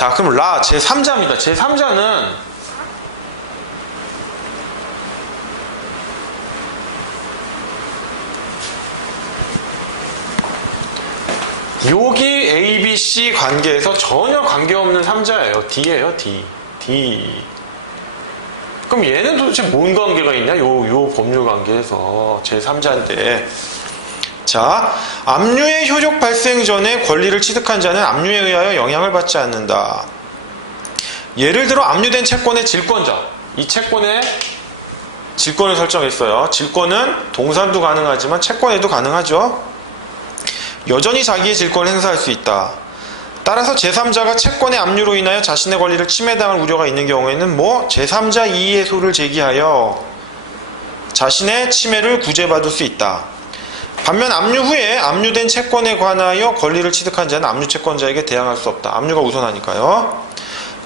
자, 그럼 라 제3자입니다. 제3자는 여기 ABC 관계에서 전혀 관계없는 3자예요. D예요, D. D. 그럼 얘는 도대체 뭔 관계가 있냐? 요 법률 관계에서 제3자인데. 자, 압류의 효력 발생 전에 권리를 취득한 자는 압류에 의하여 영향을 받지 않는다. 예를 들어 압류된 채권의 질권자. 이 채권의 질권을 설정했어요. 질권은 동산도 가능하지만 채권에도 가능하죠. 여전히 자기의 질권을 행사할 수 있다. 따라서 제3자가 채권의 압류로 인하여 자신의 권리를 침해당할 우려가 있는 경우에는 제3자 이의소를 제기하여 자신의 침해를 구제받을 수 있다. 반면 압류 후에 압류된 채권에 관하여 권리를 취득한 자는 압류 채권자에게 대항할 수 없다. 압류가 우선하니까요.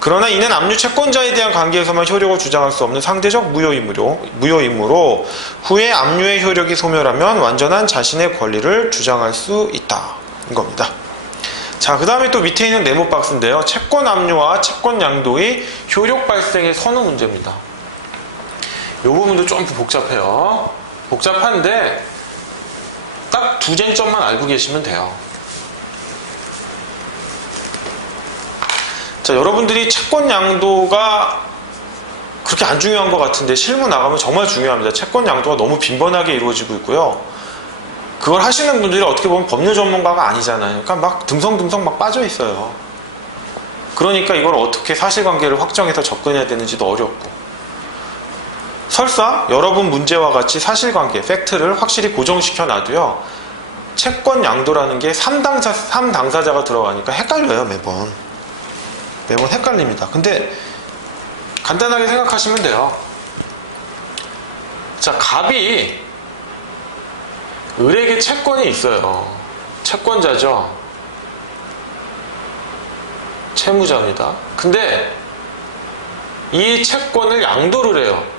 그러나 이는 압류 채권자에 대한 관계에서만 효력을 주장할 수 없는 상대적 무효이므로 후에 압류의 효력이 소멸하면 완전한 자신의 권리를 주장할 수 있다. 이겁니다. 자, 그 다음에 또 밑에 있는 네모 박스인데요. 채권 압류와 채권 양도의 효력 발생의 선우 문제입니다. 이 부분도 좀 복잡해요. 복잡한데 딱 두 쟁점만 알고 계시면 돼요. 자, 여러분들이 채권 양도가 그렇게 안 중요한 것 같은데 실무 나가면 정말 중요합니다. 채권 양도가 너무 빈번하게 이루어지고 있고요. 그걸 하시는 분들이 어떻게 보면 법률 전문가가 아니잖아요. 그러니까 막 듬성듬성 막 빠져 있어요. 그러니까 이걸 어떻게 사실관계를 확정해서 접근해야 되는지도 어렵고. 설사 여러분 문제와 같이 사실관계, 팩트를 확실히 고정시켜 놔도요. 채권 양도라는 게 3당사자가 들어가니까 헷갈려요, 매번 헷갈립니다. 근데 간단하게 생각하시면 돼요. 자, 갑이 을에게 채권이 있어요. 채권자죠. 채무자입니다. 근데 이 채권을 양도를 해요.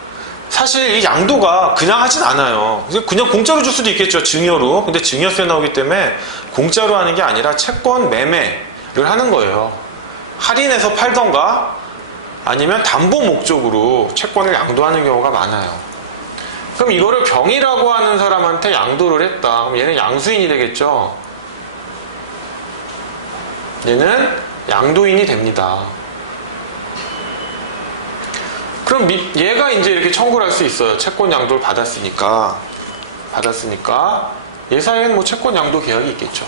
사실 이 양도가 그냥 하진 않아요. 그냥 공짜로 줄 수도 있겠죠, 증여로. 근데 증여세 나오기 때문에 공짜로 하는 게 아니라 채권 매매를 하는 거예요. 할인해서 팔던가 아니면 담보 목적으로 채권을 양도하는 경우가 많아요. 그럼 이거를 병이라고 하는 사람한테 양도를 했다. 그럼 얘는 양수인이 되겠죠. 얘는 양도인이 됩니다. 그럼 얘가 이제 이렇게 청구를 할 수 있어요. 채권 양도를 받았으니까 얘 사이에는 채권 양도 계약이 있겠죠.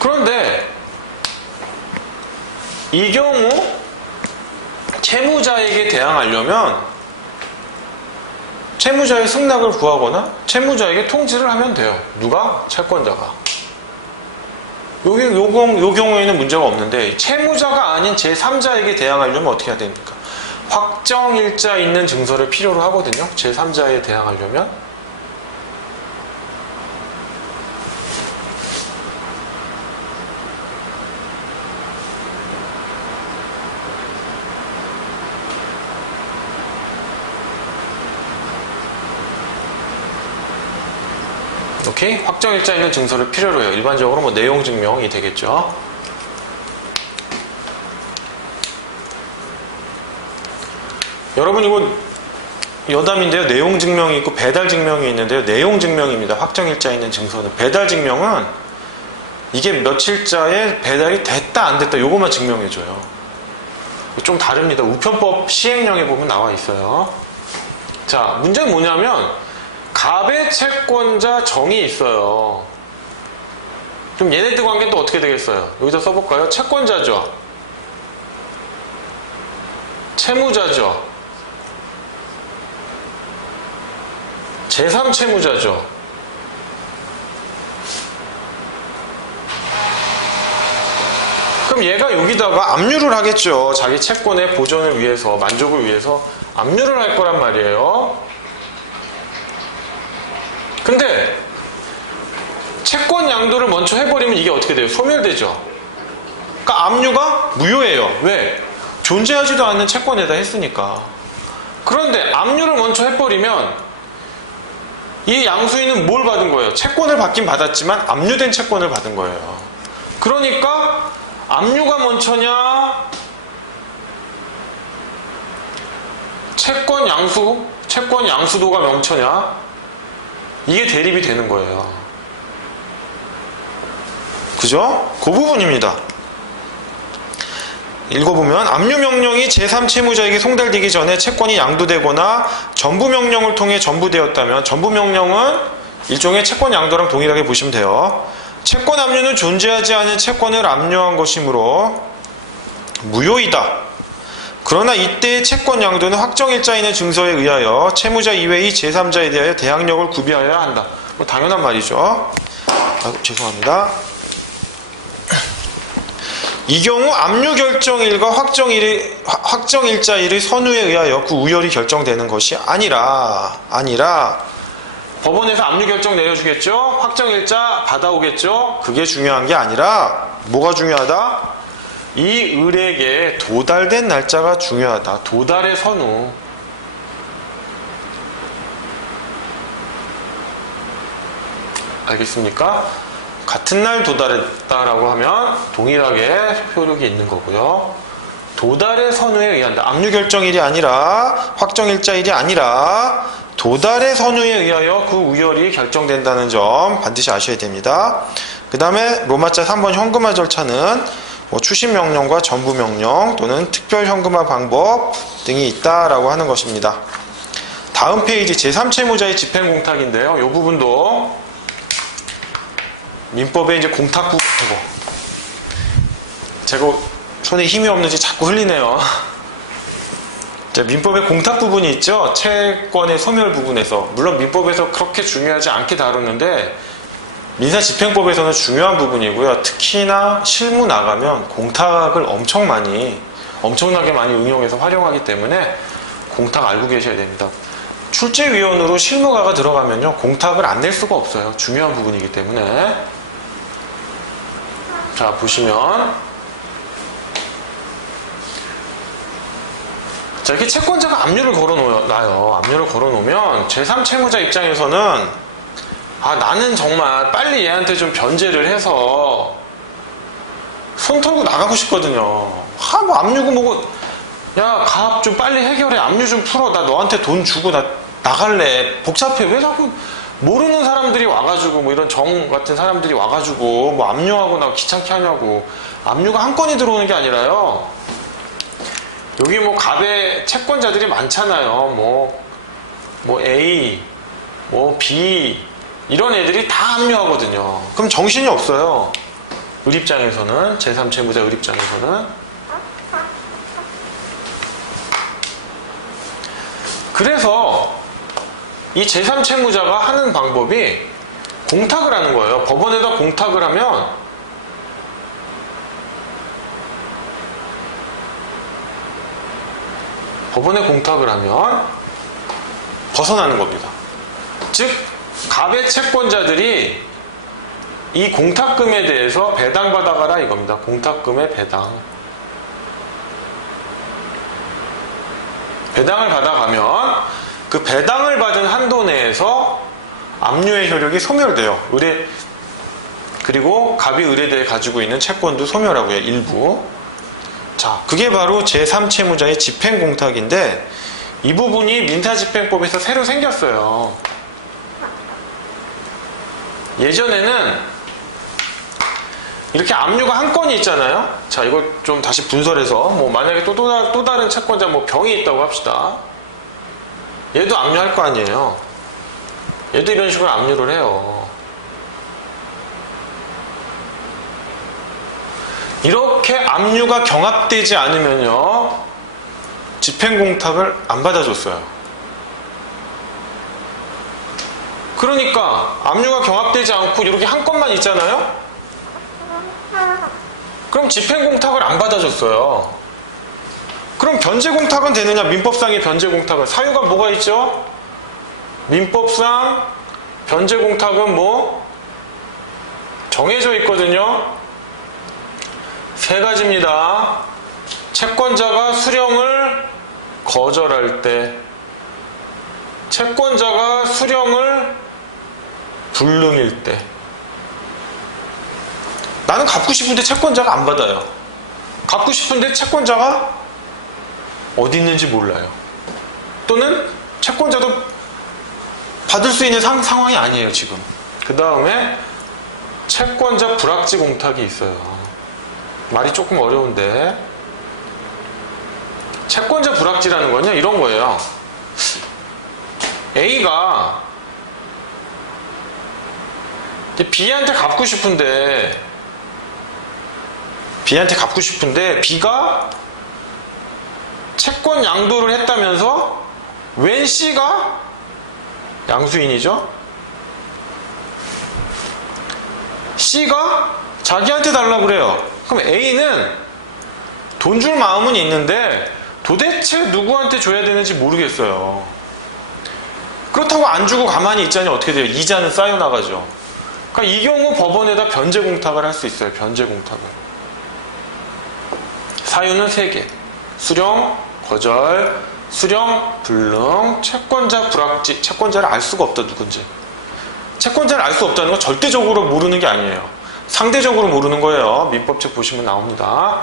그런데 이 경우 채무자에게 대항하려면 채무자의 승낙을 구하거나 채무자에게 통지를 하면 돼요. 누가? 채권자가. 요 경우에는 문제가 없는데 채무자가 아닌 제3자에게 대항하려면 어떻게 해야 됩니까? 확정일자 있는 증서를 필요로 하거든요. 제3자에 대항하려면. 오케이? 확정일자 있는 증서를 필요로 해요. 일반적으로 내용증명이 되겠죠. 여러분 이거 여담인데요. 내용증명이 있고 배달증명이 있는데요. 내용증명입니다. 확정일자 있는 증서는. 배달증명은 이게 며칠자에 배달이 됐다 안 됐다 요것만 증명해줘요. 좀 다릅니다. 우편법 시행령에 보면 나와 있어요. 자, 문제는 뭐냐면 갑의 채권자 정이 있어요. 그럼 얘네들 관계는 또 어떻게 되겠어요? 여기다 써볼까요? 채권자죠. 채무자죠. 제3채무자죠. 그럼 얘가 여기다가 압류를 하겠죠. 자기 채권의 보존을 위해서, 만족을 위해서 압류를 할 거란 말이에요. 근데 채권 양도를 먼저 해버리면 이게 어떻게 돼요? 소멸되죠. 그러니까 압류가 무효예요. 왜? 존재하지도 않는 채권에다 했으니까. 그런데 압류를 먼저 해버리면 이 양수인은 뭘 받은 거예요? 채권을 받긴 받았지만 압류된 채권을 받은 거예요. 그러니까 압류가 먼저냐? 채권 양수도가 먼저냐? 이게 대립이 되는 거예요. 그죠? 그 부분입니다. 읽어보면 압류명령이 제3채무자에게 송달되기 전에 채권이 양도되거나 전부명령을 통해 전부되었다면, 전부명령은 일종의 채권 양도랑 동일하게 보시면 돼요. 채권 압류는 존재하지 않은 채권을 압류한 것이므로 무효이다. 그러나 이때의 채권 양도는 확정일자 있는 증서에 의하여 채무자 이외의 제3자에 대하여 대항력을 구비하여야 한다. 뭐 당연한 말이죠. 죄송합니다. 이 경우 압류결정일과 확정일자일의 선우에 의하여 그 우열이 결정되는 것이 아니라 법원에서 압류결정 내려주겠죠? 확정일자 받아오겠죠? 그게 중요한 게 아니라 뭐가 중요하다? 이 을에게 도달된 날짜가 중요하다. 도달의 선우. 알겠습니까? 같은 날 도달했다라고 하면 동일하게 효력이 있는 거고요. 도달의 선우에 의한다. 압류결정일이 아니라 확정일자일이 아니라 도달의 선우에 의하여 그 우열이 결정된다는 점 반드시 아셔야 됩니다. 그 다음에 로마자 3번 현금화 절차는 추심명령과 전부명령 또는 특별현금화 방법 등이 있다라고 하는 것입니다. 다음 페이지 제3채무자의 집행공탁인데요. 이 부분도 민법에 이제 공탁 부분, 제가 손에 힘이 없는지 자꾸 흘리네요. 민법의 공탁 부분이 있죠. 채권의 소멸 부분에서. 물론 민법에서 그렇게 중요하지 않게 다루는데 민사집행법에서는 중요한 부분이고요. 특히나 실무 나가면 공탁을 엄청나게 많이 응용해서 활용하기 때문에 공탁 알고 계셔야 됩니다. 출제위원으로 실무가가 들어가면요, 공탁을 안 낼 수가 없어요. 중요한 부분이기 때문에. 자, 보시면 자, 이렇게 채권자가 압류를 걸어놔요. 압류를 걸어놓으면 제3채무자 입장에서는 나는 정말 빨리 얘한테 좀 변제를 해서 손 털고 나가고 싶거든요. 뭐 압류고 뭐고, 야, 가 좀 빨리 해결해. 압류 좀 풀어. 나 너한테 돈 주고 나 나갈래. 복잡해. 왜 자꾸 모르는 사람들이 와가지고, 뭐 이런 정 같은 사람들이 와가지고 뭐 압류하고 나 귀찮게 하냐고. 압류가 한 건이 들어오는 게 아니라요. 여기 뭐 갑의 채권자들이 많잖아요. 뭐 A, 뭐 B 이런 애들이 다 압류하거든요. 그럼 정신이 없어요. 을 입장에서는, 제3채무자 을 입장에서는. 그래서 이 제3채무자가 하는 방법이 공탁을 하는 거예요. 법원에다 공탁을 하면 벗어나는 겁니다. 즉 갑의 채권자들이 이 공탁금에 대해서 배당받아가라 이겁니다. 공탁금의 배당을 받아가면 그 배당을 받은 한도 내에서 압류의 효력이 소멸돼요. 그리고 갑이 을에 대해 가지고 있는 채권도 소멸하고요. 일부. 자, 그게 바로 제3채무자의 집행공탁인데 이 부분이 민사집행법에서 새로 생겼어요. 예전에는 이렇게 압류가 한 건이 있잖아요. 자, 이거 좀 다시 분설해서 만약에 또 다른 채권자 병이 있다고 합시다. 얘도 압류할 거 아니에요. 얘도 이런 식으로 압류를 해요. 이렇게 압류가 경합되지 않으면요, 집행공탁을 안 받아줬어요. 그러니까 압류가 경합되지 않고 이렇게 한 건만 있잖아요. 그럼 집행공탁을 안 받아줬어요. 그럼 변제공탁은 되느냐? 민법상의 변제공탁은 사유가 뭐가 있죠? 민법상 변제공탁은 정해져 있거든요. 세 가지입니다. 채권자가 수령을 거절할 때, 채권자가 수령을 불능일 때, 나는 갚고 싶은데 채권자가 안 받아요. 갚고 싶은데 채권자가 어디 있는지 몰라요. 또는 채권자도 받을 수 있는 상황이 아니에요, 지금. 그 다음에 채권자 불확지 공탁이 있어요. 말이 조금 어려운데, 채권자 불확지라는 건요, 이런 거예요. A가 B한테 갚고 싶은데 B가 채권 양도를 했다면서 웬 C가 양수인이죠? C가 자기한테 달라고 그래요. 그럼 A는 돈 줄 마음은 있는데 도대체 누구한테 줘야 되는지 모르겠어요. 그렇다고 안 주고 가만히 있자니 어떻게 돼요? 이자는 쌓여나가죠. 그러니까 이 경우 법원에다 변제 공탁을 할 수 있어요. 변제 공탁을. 사유는 3개. 수령, 거절, 수령, 불능, 채권자 불확지. 채권자를 알 수가 없다, 누군지. 채권자를 알 수 없다는 건 절대적으로 모르는 게 아니에요. 상대적으로 모르는 거예요. 민법책 보시면 나옵니다.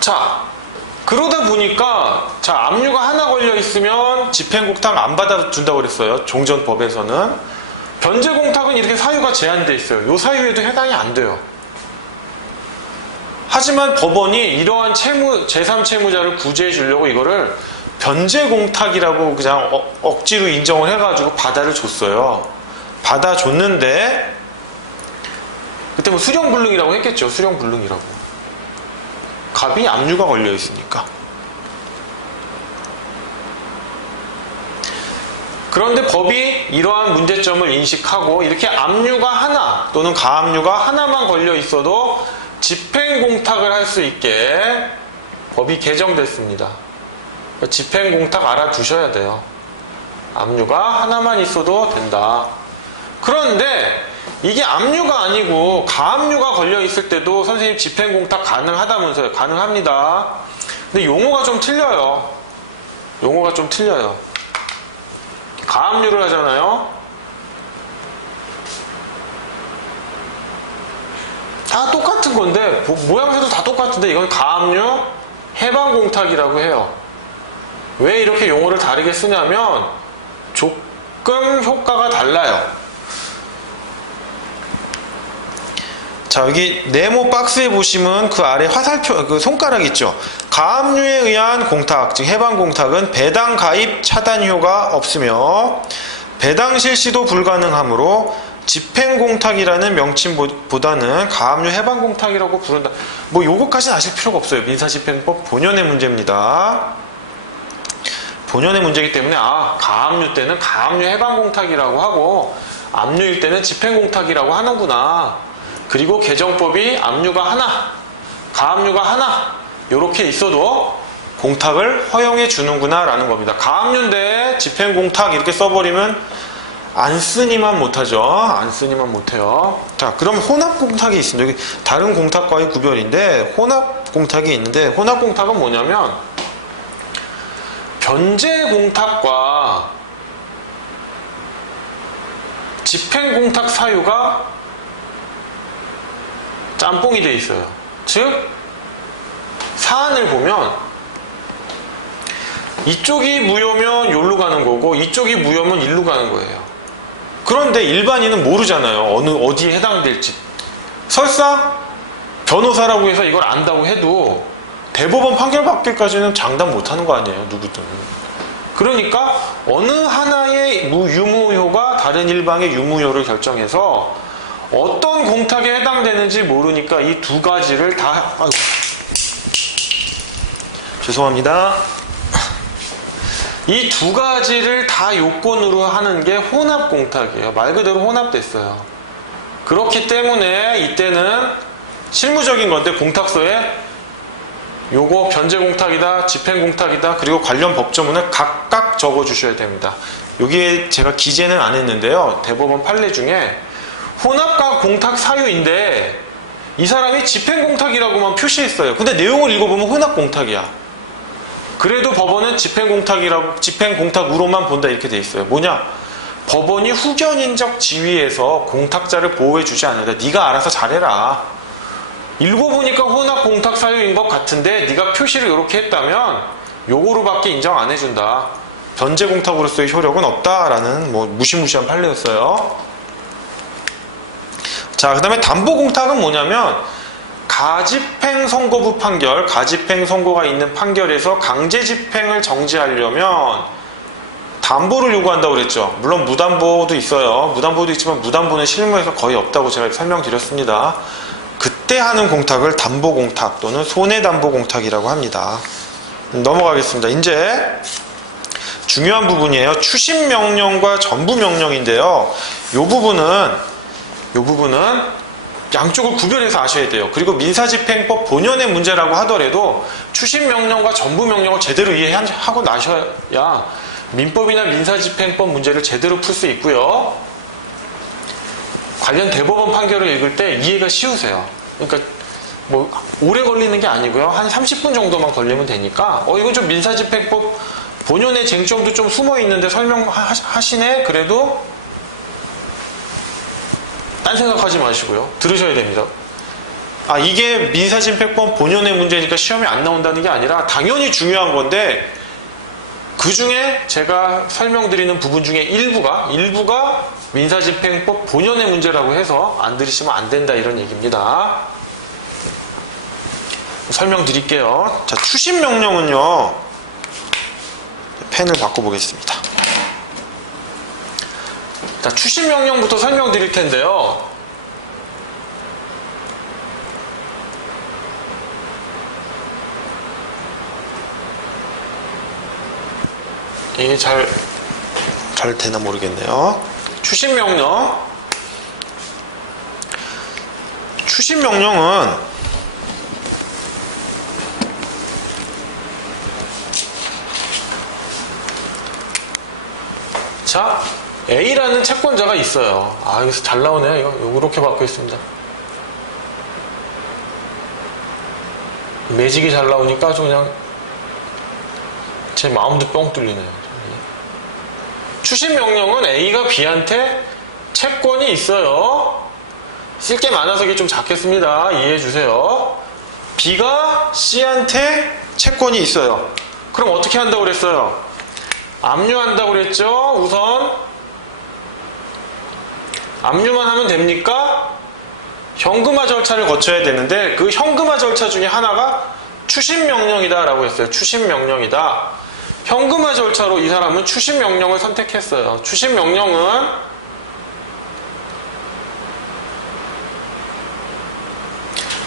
자, 그러다 보니까 압류가 하나 걸려 있으면 집행공탁 안 받아준다고 그랬어요. 종전법에서는. 변제공탁은 이렇게 사유가 제한되어 있어요. 이 사유에도 해당이 안 돼요. 하지만 법원이 이러한 제3채무자를 구제해 주려고 이거를 변제공탁이라고 그냥 억지로 인정을 해가지고 받아줬어요. 받아줬는데 그때 뭐 수령불능이라고 했겠죠. 수령불능이라고. 갑이 압류가 걸려 있으니까. 그런데 법이 이러한 문제점을 인식하고 이렇게 압류가 하나 또는 가압류가 하나만 걸려 있어도 집행공탁을 할 수 있게 법이 개정됐습니다. 집행공탁 알아두셔야 돼요. 압류가 하나만 있어도 된다. 그런데 이게 압류가 아니고 가압류가 걸려 있을 때도 선생님 집행공탁 가능하다면서요. 가능합니다. 근데 용어가 좀 틀려요. 가압류를 하잖아요. 다 똑같은 건데 모양새도 다 똑같은데 이건 가압류 해방공탁이라고 해요. 왜 이렇게 용어를 다르게 쓰냐면 조금 효과가 달라요. 자, 여기 네모 박스에 보시면 그 아래 화살표, 그 손가락 있죠. 가압류에 의한 공탁, 즉 해방공탁은 배당 가입 차단효가 없으며 배당 실시도 불가능하므로 집행공탁이라는 명칭보다는 가압류 해방공탁이라고 부른다. 뭐 요거까지는 아실 필요가 없어요. 민사집행법 본연의 문제입니다. 본연의 문제이기 때문에 가압류 때는 가압류 해방공탁이라고 하고 압류일 때는 집행공탁이라고 하는구나. 그리고 개정법이 압류가 하나, 가압류가 하나 이렇게 있어도 공탁을 허용해 주는구나 라는 겁니다. 가압류인데 집행공탁 이렇게 써버리면 안 쓰니만 못하죠. 안 쓰니만 못해요. 자, 그럼 혼합공탁이 있습니다. 여기 다른 공탁과의 구별인데 혼합공탁이 있는데 혼합공탁은 뭐냐면 변제공탁과 집행공탁 사유가 짬뽕이 돼 있어요. 즉 사안을 보면 이쪽이 무효면 여기로 가는 거고 이쪽이 무효면 일로 가는 거예요. 그런데 일반인은 모르잖아요. 어디에 해당될지. 설사 변호사라고 해서 이걸 안다고 해도 대법원 판결 받기까지는 장담 못하는 거 아니에요. 누구든. 그러니까 어느 하나의 유무효가 다른 일방의 유무효를 결정해서 어떤 공탁에 해당되는지 모르니까 이 두 가지를 다 죄송합니다. 이 두 가지를 다 요건으로 하는 게 혼합공탁이에요. 말 그대로 혼합됐어요. 그렇기 때문에 이때는 실무적인 건데 공탁서에 요거 변제공탁이다, 집행공탁이다, 그리고 관련 법조문을 각각 적어주셔야 됩니다. 여기에 제가 기재는 안 했는데요. 대법원 판례 중에 혼합과 공탁 사유인데 이 사람이 집행공탁이라고만 표시했어요. 근데 내용을 읽어보면 혼합공탁이야. 그래도 법원은 집행공탁으로만 본다 이렇게 돼 있어요. 뭐냐? 법원이 후견인적 지위에서 공탁자를 보호해주지 않는다. 네가 알아서 잘해라. 읽어보니까 혼합 공탁 사유인 것 같은데 네가 표시를 이렇게 했다면 요거로밖에 인정 안 해준다. 변제 공탁으로서의 효력은 없다라는 뭐 무시무시한 판례였어요. 자, 그 다음에 담보 공탁은 뭐냐면 가집행 선고부 판결, 가집행 선고가 있는 판결에서 강제 집행을 정지하려면 담보를 요구한다고 그랬죠. 물론 무담보도 있어요. 무담보도 있지만 무담보는 실무에서 거의 없다고 제가 설명드렸습니다. 그때 하는 공탁을 담보 공탁 또는 손해담보 공탁이라고 합니다. 넘어가겠습니다. 이제 중요한 부분이에요. 추심 명령과 전부 명령인데요. 이 부분은 양쪽을 구별해서 아셔야 돼요. 그리고 민사집행법 본연의 문제라고 하더라도 추심 명령과 전부 명령을 제대로 이해하고 나셔야 민법이나 민사집행법 문제를 제대로 풀 수 있고요. 관련 대법원 판결을 읽을 때 이해가 쉬우세요. 그러니까 뭐 오래 걸리는 게 아니고요. 한 30분 정도만 걸리면 되니까 이건 좀 민사집행법 본연의 쟁점도 좀 숨어 있는데 설명하시네? 그래도 딴 생각하지 마시고요. 들으셔야 됩니다. 이게 민사집행법 본연의 문제니까 시험에 안 나온다는 게 아니라 당연히 중요한 건데 그 중에 제가 설명드리는 부분 중에 일부가 민사집행법 본연의 문제라고 해서 안 들으시면 안 된다 이런 얘기입니다. 설명드릴게요. 자, 추심 명령은요. 펜을 바꿔보겠습니다. 자, 추심 명령부터 설명드릴 텐데요. 이게 잘 되나 모르겠네요. 추심 명령은 자, A라는 채권자가 있어요. 여기서 잘 나오네요. 이거 이렇게 바꿔 있습니다. 매직이 잘 나오니까 아주 그냥 제 마음도 뻥 뚫리네요. 추심 명령은 A가 B한테 채권이 있어요. 쓸 게 많아서 이게 좀 작겠습니다. 이해해 주세요. B가 C한테 채권이 있어요. 그럼 어떻게 한다고 그랬어요? 압류한다고 그랬죠. 우선 압류만 하면 됩니까? 현금화 절차를 거쳐야 되는데 그 현금화 절차 중에 하나가 추심 명령이다 라고 했어요. 추심 명령이다. 현금화 절차로 이 사람은 추심 명령을 선택했어요. 추심 명령은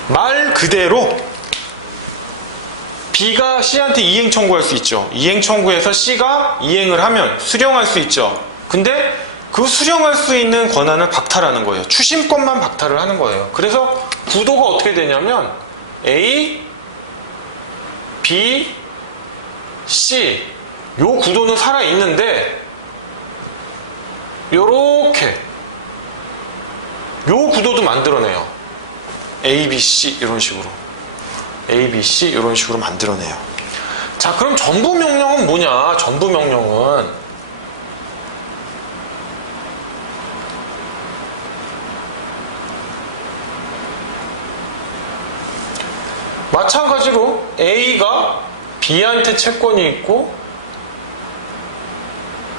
말 그대로 B가 C한테 이행 청구할 수 있죠. 이행 청구해서 C가 이행을 하면 수령할 수 있죠. 근데 그 수령할 수 있는 권한을 박탈하는 거예요. 추심권만 박탈을 하는 거예요. 그래서 구도가 어떻게 되냐면 A, B, C 요 구도는 살아있는데 요렇게 요 구도도 만들어내요. A, B, C 이런 식으로 A, B, C 이런 식으로 만들어내요. 자, 그럼 전부 명령은 뭐냐? 전부 명령은 마찬가지로 A가 B한테 채권이 있고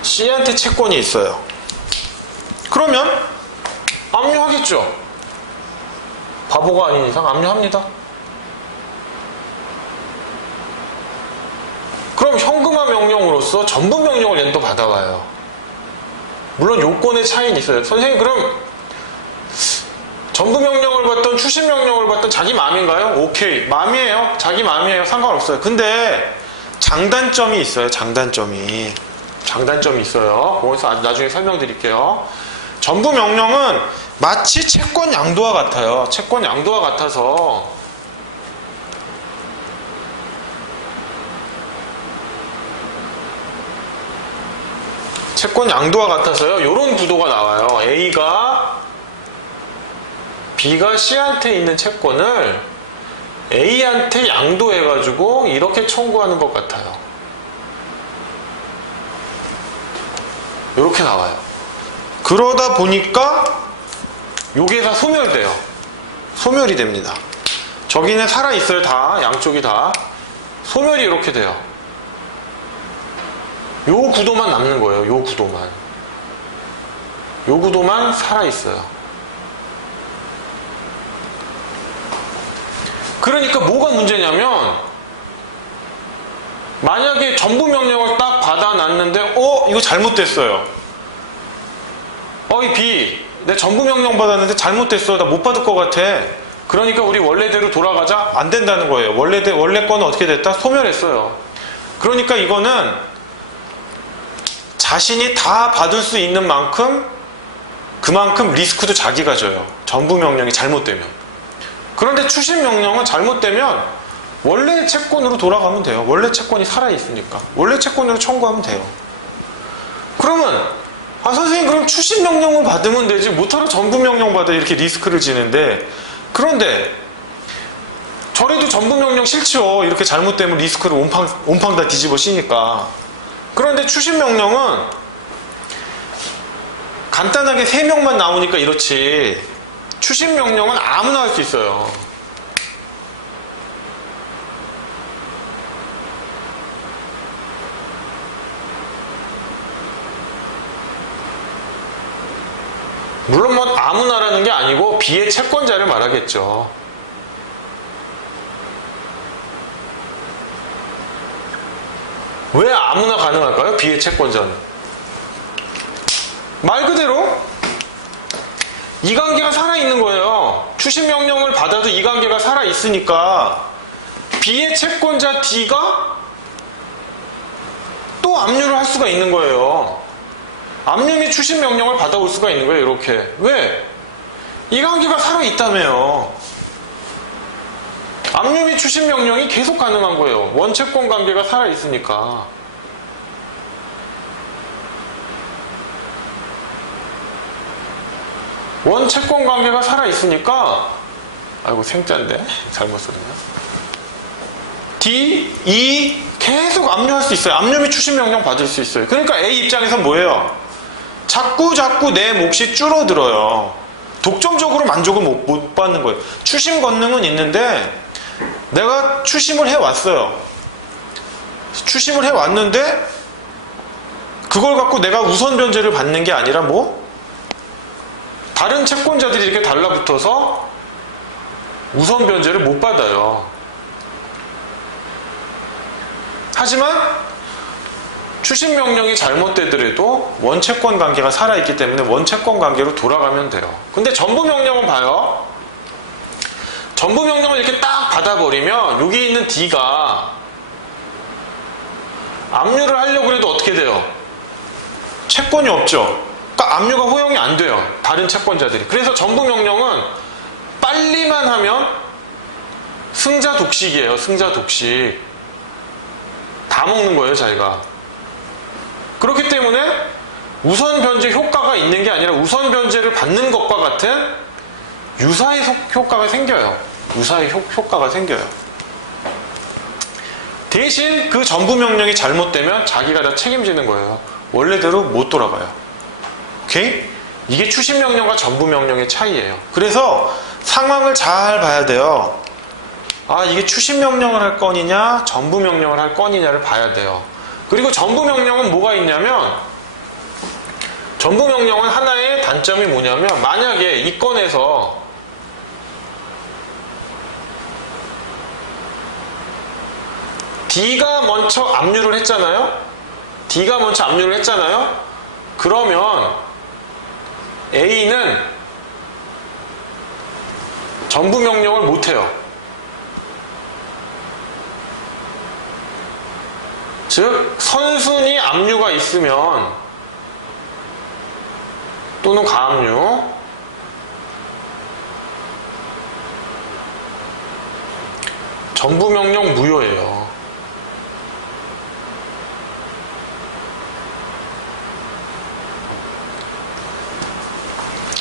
C한테 채권이 있어요. 그러면 압류하겠죠. 바보가 아닌 이상 압류합니다. 그럼 현금화 명령으로서 전부 명령을 얘는 또 받아와요. 물론 요건의 차이는 있어요. 선생님, 그럼 전부 명령을 받던 추심 명령을 받던 자기 마음인가요? 오케이, 마음이에요. 자기 마음이에요. 상관없어요. 근데 장단점이 있어요. 장단점이 있어요. 그래서 나중에 설명드릴게요. 전부 명령은 마치 채권 양도와 같아요. 채권 양도와 같아서 채권 양도와 같아서요. 이런 구도가 나와요. A가 B가 C한테 있는 채권을 A한테 양도해가지고 이렇게 청구하는 것 같아요. 이렇게 나와요. 그러다 보니까 요게 다 소멸돼요. 소멸이 됩니다. 저기는 살아있어요. 다 양쪽이 다 소멸이 이렇게 돼요. 요 구도만 남는 거예요. 요 구도만. 요 구도만 살아있어요. 그러니까 뭐가 문제냐면 만약에 전부 명령을 딱 받아놨는데 이거 잘못됐어요. 이 B 내 전부 명령 받았는데 잘못됐어. 나 못 받을 것 같아. 그러니까 우리 원래대로 돌아가자. 안 된다는 거예요. 원래 거는 어떻게 됐다? 소멸했어요. 그러니까 이거는 자신이 다 받을 수 있는 만큼 그만큼 리스크도 자기가 져요. 전부 명령이 잘못되면. 그런데 추심 명령은 잘못되면 원래 채권으로 돌아가면 돼요. 원래 채권이 살아있으니까. 원래 채권으로 청구하면 돼요. 그러면 선생님 그럼 추심 명령을 받으면 되지 못하러 전부 명령 받아 이렇게 리스크를 지는데 그런데 저래도 전부 명령 싫죠. 이렇게 잘못되면 리스크를 온팡 다 뒤집어 씌니까. 그런데 추심 명령은 간단하게 3명만 나오니까 이렇지 추심 명령은 아무나 할 수 있어요. 물론 뭐 아무나라는 게 아니고 B의 채권자를 말하겠죠. 왜 아무나 가능할까요? B의 채권자는. 말 그대로 이관계가 살아있는 거예요. 추심 명령을 받아도 이관계가 살아있으니까 B의 채권자 D가 또 압류를 할 수가 있는 거예요. 압류 및 추심 명령을 받아올 수가 있는 거예요. 이렇게. 왜? 이관계가 살아있다며요. 압류 및 추심 명령이 계속 가능한 거예요. 원채권 관계가 살아있으니까. 원채권 관계가 살아있으니까 아이고 생자인데 잘못 썼네. D, E 계속 압류할 수 있어요. 압류 및 추심 명령 받을 수 있어요. 그러니까 A 입장에서 뭐예요? 자꾸 내 몫이 줄어들어요. 독점적으로 만족을 못 받는 거예요. 추심 권능은 있는데 내가 추심을 해왔어요. 추심을 해왔는데 그걸 갖고 내가 우선 변제를 받는 게 아니라 다른 채권자들이 이렇게 달라붙어서 우선 변제를 못 받아요. 하지만 추심 명령이 잘못되더라도 원채권 관계가 살아있기 때문에 원채권 관계로 돌아가면 돼요. 근데 전부 명령은 봐요. 전부 명령을 이렇게 딱 받아버리면 여기 있는 D가 압류를 하려고 해도 어떻게 돼요? 채권이 없죠. 그러니까 압류가 허용이 안 돼요. 다른 채권자들이. 그래서 전부 명령은 빨리만 하면 승자 독식이에요. 승자 독식. 다 먹는 거예요, 자기가. 그렇기 때문에 우선 변제 효과가 있는 게 아니라 우선 변제를 받는 것과 같은 유사의 효과가 생겨요. 유사의 효과가 생겨요. 대신 그 전부 명령이 잘못되면 자기가 다 책임지는 거예요. 원래대로 못 돌아가요. 오케이? 이게 추심 명령과 전부 명령의 차이예요. 그래서 상황을 잘 봐야 돼요. 이게 추심 명령을 할 건이냐 전부 명령을 할 건이냐를 봐야 돼요. 그리고 전부 명령은 뭐가 있냐면 전부 명령은 하나의 단점이 뭐냐면 만약에 이 건에서 D가 먼저 압류를 했잖아요. D가 먼저 압류를 했잖아요. 그러면 A는 전부 명령을 못해요. 즉 선순위 압류가 있으면 또는 가압류 전부 명령 무효예요.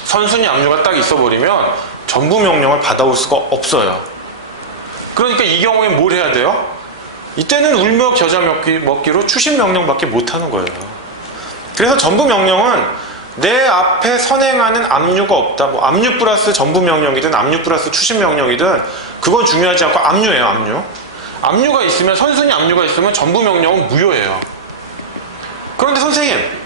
선순위 압류가 딱 있어버리면 전부 명령을 받아올 수가 없어요. 그러니까 이 경우에 뭘 해야 돼요? 이때는 울며 겨자 먹기로 추심 명령밖에 못하는 거예요. 그래서 전부 명령은 내 앞에 선행하는 압류가 없다. 뭐 압류 플러스 전부 명령이든 압류 플러스 추심 명령이든 그건 중요하지 않고 압류예요. 압류. 압류가 있으면 선순위 압류가 있으면 전부 명령은 무효예요. 그런데 선생님,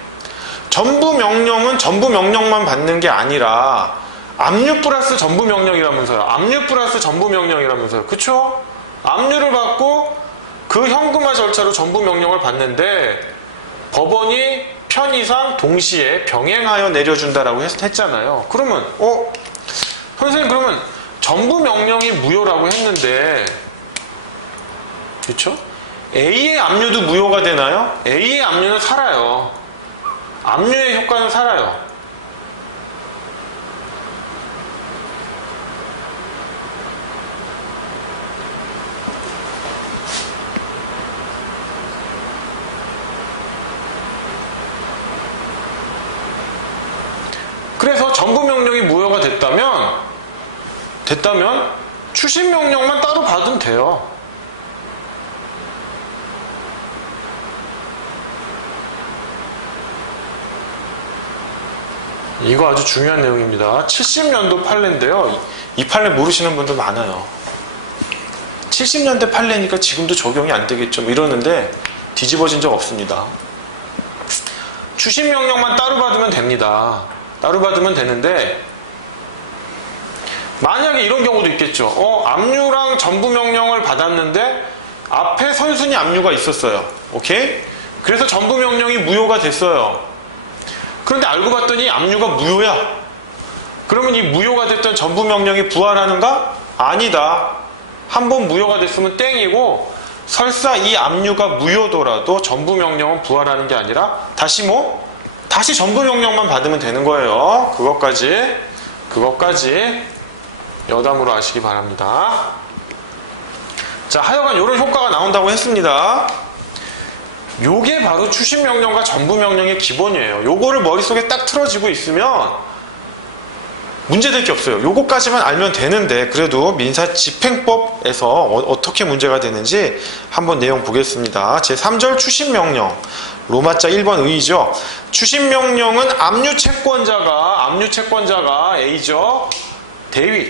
전부 명령은 전부 명령만 받는 게 아니라 압류 플러스 전부 명령이라면서요. 압류 플러스 전부 명령이라면서요. 그쵸? 압류를 받고 그 현금화 절차로 전부 명령을 받는데 법원이 편의상 동시에 병행하여 내려준다라고 했잖아요. 그러면 선생님 그러면 전부 명령이 무효라고 했는데 그쵸? A의 압류도 무효가 되나요? A의 압류는 살아요. 압류의 효과는 살아요. 그래서 전부 명령이 무효가 됐다면 추심 명령만 따로 받으면 돼요. 이거 아주 중요한 내용입니다. 70년도 판례인데요. 이 판례 모르시는 분들 많아요. 70년대 판례니까 지금도 적용이 안 되겠죠. 뭐 이러는데 뒤집어진 적 없습니다. 추심 명령만 따로 받으면 됩니다. 따로 받으면 되는데 만약에 이런 경우도 있겠죠. 압류랑 전부 명령을 받았는데 앞에 선순위 압류가 있었어요. 오케이? 그래서 전부 명령이 무효가 됐어요. 그런데 알고 봤더니 압류가 무효야. 그러면 이 무효가 됐던 전부 명령이 부활하는가? 아니다. 한번 무효가 됐으면 땡이고 설사 이 압류가 무효더라도 전부 명령은 부활하는 게 아니라 다시 전부 명령만 받으면 되는 거예요. 그것까지 여담으로 아시기 바랍니다. 자, 하여간 이런 효과가 나온다고 했습니다. 요게 바로 추심 명령과 전부 명령의 기본이에요. 요거를 머릿속에 딱 틀어지고 있으면 문제될 게 없어요. 요거까지만 알면 되는데 그래도 민사집행법에서 어떻게 문제가 되는지 한번 내용 보겠습니다. 제3절 추심 명령. 로마자 1번 의의죠. 추심 명령은 압류 채권자가 A죠.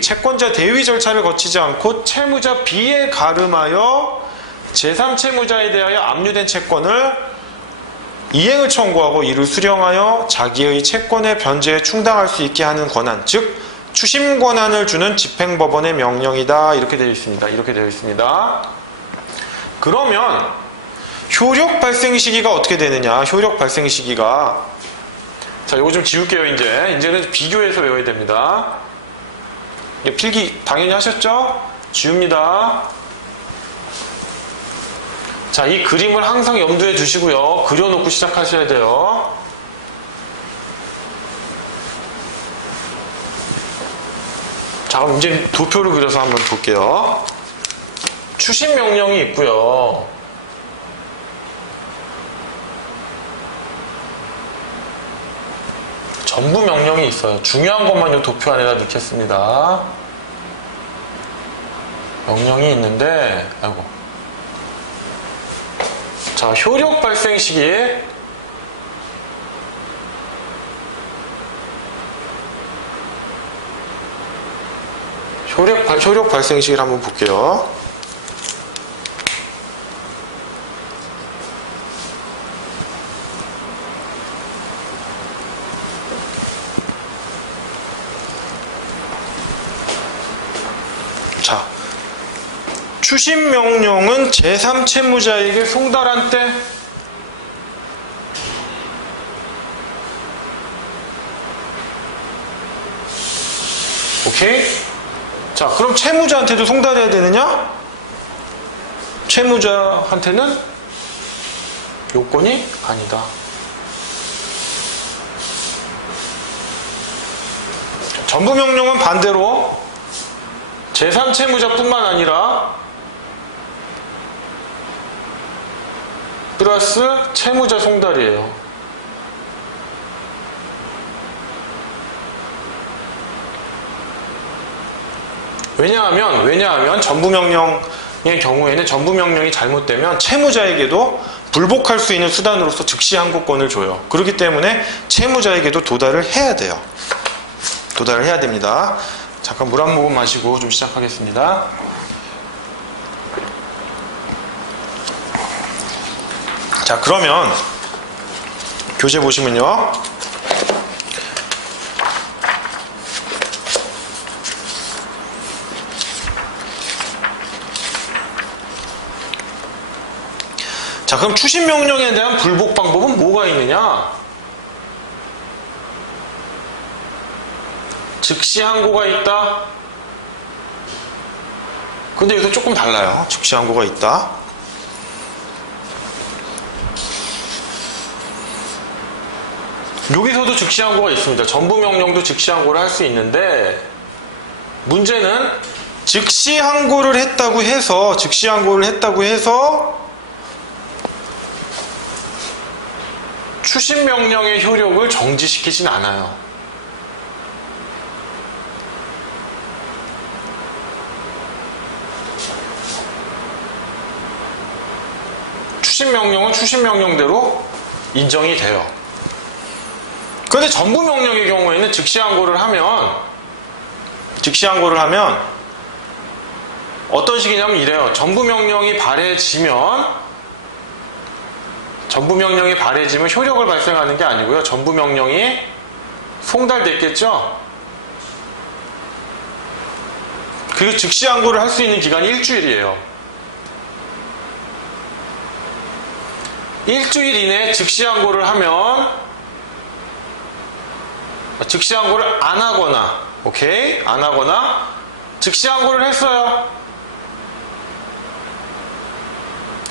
채권자 대위 절차를 거치지 않고 채무자 B에 가름하여 제3채무자에 대하여 압류된 채권을 이행을 청구하고 이를 수령하여 자기의 채권의 변제에 충당할 수 있게 하는 권한, 즉 추심 권한을 주는 집행법원의 명령이다. 이렇게 되어 있습니다. 그러면 효력 발생 시기가 어떻게 되느냐? 효력 발생 시기가 자, 요거 좀 지울게요. 이제는 비교해서 외워야 됩니다. 필기 당연히 하셨죠? 지웁니다. 자, 이 그림을 항상 염두에 두시고요. 그려놓고 시작하셔야 돼요. 자, 그럼 이제 도표를 그려서 한번 볼게요. 추심 명령이 있고요. 전부 명령이 있어요. 중요한 것만 이 도표 안에다 넣겠습니다. 명령이 있는데, 자, 효력 발생 시기에 효력 발생 시기를 한번 볼게요. 자, 추심 명령은 제3채무자에게 송달한 때 오케이? 자, 그럼 채무자한테도 송달해야 되느냐? 채무자한테는 요건이 아니다. 전부 명령은 반대로 제3채무자뿐만 아니라 플러스 채무자 송달이에요. 왜냐하면 전부 명령의 경우에는 전부 명령이 잘못되면 채무자에게도 불복할 수 있는 수단으로서 즉시 항고권을 줘요. 그렇기 때문에 채무자에게도 도달을 해야 돼요. 도달을 해야 됩니다. 잠깐 물 한 모금 마시고 좀 시작하겠습니다. 자, 그러면 교재 보시면요. 자, 그럼 추심명령에 대한 불복 방법은 뭐가 있느냐? 즉시 항고가 있다. 근데 여기서 조금 달라요. 즉시 항고가 있다. 여기서도 즉시 항고가 있습니다. 전부명령도 즉시 항고를 할 수 있는데, 문제는 즉시 항고를 했다고 해서 추심명령의 효력을 정지시키진 않아요. 추심명령은 추심명령대로 인정이 돼요. 그런데 전부명령의 경우에는 즉시항고를 하면 어떤 식이냐면 이래요. 전부명령이 발해지면 효력을 발생하는 게 아니고요. 전부명령이 송달됐겠죠? 그리고 즉시항고를 할 수 있는 기간이 일주일이에요. 일주일 이내에 즉시항고를 하면, 즉시항고를 안 하거나, 안 하거나, 즉시항고를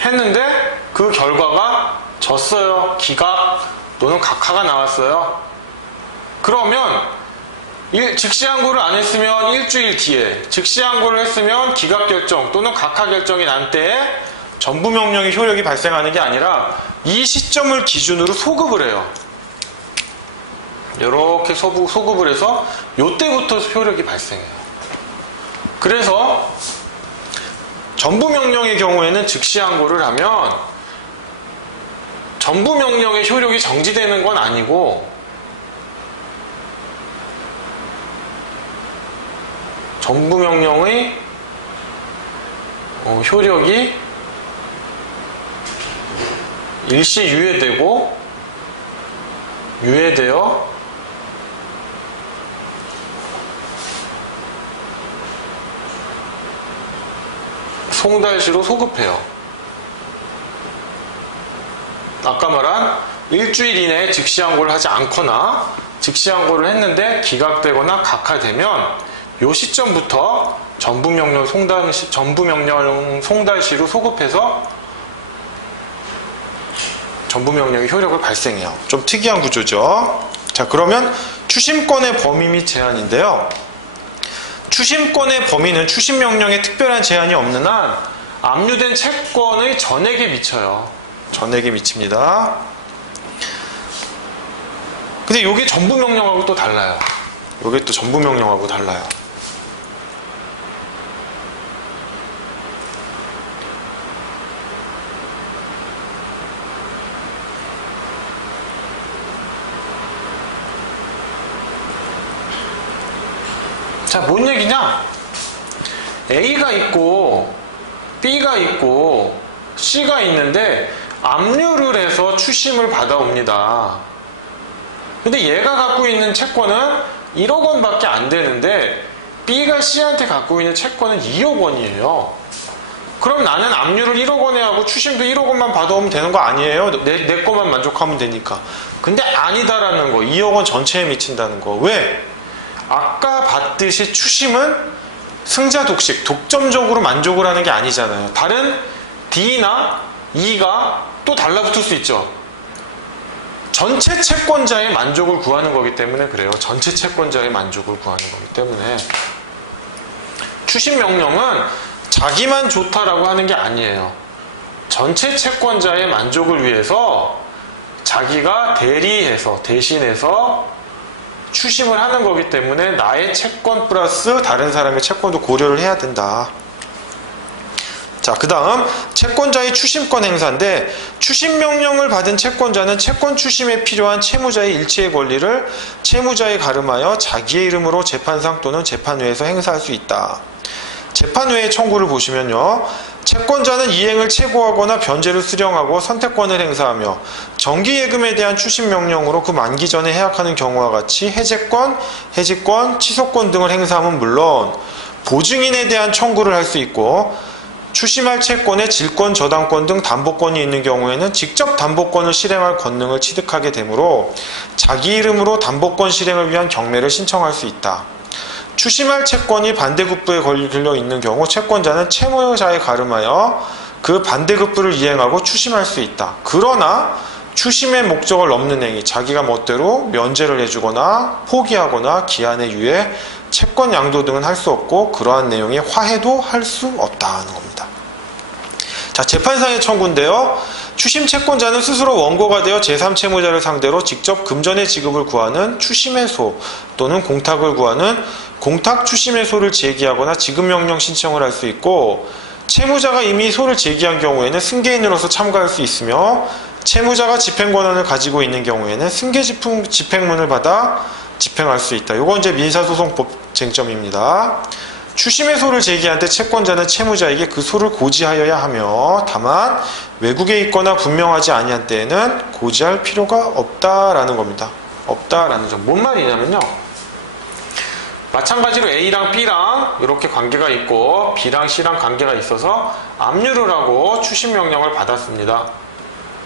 했는데 그 결과가 졌어요. 기각 또는 각하가 나왔어요. 그러면 즉시항고를 안 했으면 일주일 뒤에, 즉시항고를 했으면 기각결정 또는 각하결정이 난 때에 전부명령의 효력이 발생하는 게 아니라 이 시점을 기준으로 소급을 해요. 이렇게 소급을 해서 이때부터 효력이 발생해요. 그래서 전부명령의 경우에는 즉시항고를 하면 전부명령의 효력이 정지되는 건 아니고 전부명령의 효력이 일시 유예되어 송달시로 소급해요. 아까 말한 일주일 이내에 즉시항고를 하지 않거나 즉시항고를 했는데 기각되거나 각하되면 이 시점부터 전부명령 송달시로 소급해서 전부명령의 효력을 발생해요. 좀 특이한 구조죠. 자, 그러면 추심권의 범위 및 제한인데요. 추심권의 범위는 추심명령에 특별한 제한이 없는 한 압류된 채권의 전액에 미쳐요. 전액에 미칩니다. 근데 이게 전부명령하고 또 달라요. 이게 또 전부명령하고 달라요. 자, 뭔 얘기냐? A가 있고 B가 있고 C가 있는데 압류를 해서 추심을 받아옵니다. 근데 얘가 갖고 있는 채권은 1억 원밖에 안 되는데 B가 C한테 갖고 있는 채권은 2억 원이에요. 그럼 나는 압류를 1억 원에 하고 추심도 1억 원만 받아오면 되는 거 아니에요? 내 것만 만족하면 되니까. 근데 아니다라는 거. 2억 원 전체에 미친다는 거. 왜? 아까 봤듯이 추심은 승자 독식, 독점적으로 만족을 하는 게 아니잖아요. 다른 D나 E가 또 달라붙을 수 있죠. 전체 채권자의 만족을 구하는 거기 때문에 그래요. 전체 채권자의 만족을 구하는 거기 때문에 추심 명령은 자기만 좋다라고 하는 게 아니에요. 전체 채권자의 만족을 위해서 자기가 대신해서 추심을 하는 거기 때문에 나의 채권 플러스 다른 사람의 채권도 고려를 해야 된다. 자, 자, 그 다음 채권자의 추심권 행사인데, 추심명령을 받은 채권자는 채권 추심에 필요한 채무자의 일체의 권리를 채무자에 가름하여 자기의 이름으로 재판상 또는 재판회에서 행사할 수 있다. 재판회의 청구를 보시면요, 채권자는 이행을 최고하거나 변제를 수령하고 선택권을 행사하며 정기예금에 대한 추심명령으로 그 만기 전에 해약하는 경우와 같이 해제권, 해지권, 취소권 등을 행사하면 물론 보증인에 대한 청구를 할 수 있고, 추심할 채권에 질권, 저당권 등 담보권이 있는 경우에는 직접 담보권을 실행할 권능을 취득하게 되므로 자기 이름으로 담보권 실행을 위한 경매를 신청할 수 있다. 추심할 채권이 반대급부에 걸려 있는 경우 채권자는 채무자에 가름하여 그 반대급부를 이행하고 추심할 수 있다. 그러나 추심의 목적을 넘는 행위, 자기가 멋대로 면제를 해주거나 포기하거나 기한에 유예, 채권 양도 등은 할 수 없고 그러한 내용의 화해도 할 수 없다는 겁니다. 자, 재판상의 청구인데요. 추심 채권자는 스스로 원고가 되어 제3채무자를 상대로 직접 금전의 지급을 구하는 추심해소 또는 공탁을 구하는 공탁 추심해소를 제기하거나 지급명령 신청을 할 수 있고, 채무자가 이미 소를 제기한 경우에는 승계인으로서 참가할 수 있으며, 채무자가 집행권한을 가지고 있는 경우에는 승계 집행문을 받아 집행할 수 있다. 이건 이제 민사소송법 쟁점입니다. 추심의 소를 제기한 때 채권자는 채무자에게 그 소를 고지하여야 하며, 다만 외국에 있거나 분명하지 아니한 때에는 고지할 필요가 없다라는 겁니다. 없다라는 점. 뭔 말이냐면요, 마찬가지로 A랑 B랑 이렇게 관계가 있고 B랑 C랑 관계가 있어서 압류를 하고 추심명령을 받았습니다.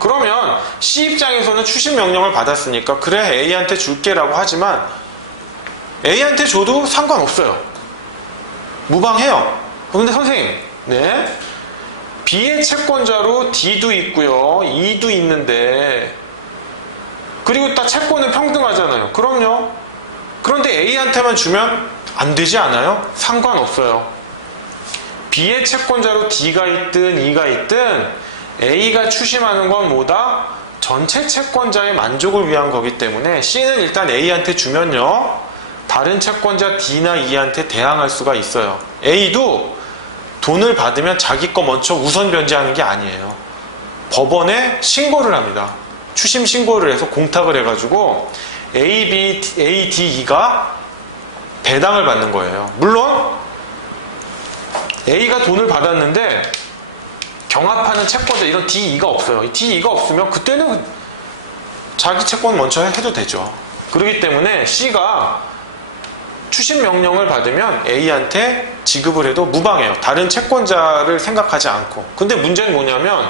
그러면 C 입장에서는 추심명령을 받았으니까 그래 A한테 줄게라고 하지만 A한테 줘도 상관없어요. 무방해요. 그런데 선생님, 네, B의 채권자로 D도 있고요, E도 있는데, 그리고 딱 채권은 평등하잖아요. 그럼요. 그런데 A한테만 주면 안 되지 않아요? 상관없어요. B의 채권자로 D가 있든 E가 있든 A가 추심하는 건 뭐다? 전체 채권자의 만족을 위한 거기 때문에 C는 일단 A한테 주면요, 다른 채권자 D나 E한테 대항할 수가 있어요. A도 돈을 받으면 자기 거 먼저 우선 변제하는 게 아니에요. 법원에 신고를 합니다. 추심 신고를 해서 공탁을 해가지고 A, D, E가 배당을 받는 거예요. 물론 A가 돈을 받았는데 경합하는 채권자 이런 D, E가 없어요. D, E가 없으면 그때는 자기 채권 먼저 해도 되죠. 그렇기 때문에 C가 추심 명령을 받으면 A한테 지급을 해도 무방해요. 다른 채권자를 생각하지 않고. 근데 문제는 뭐냐면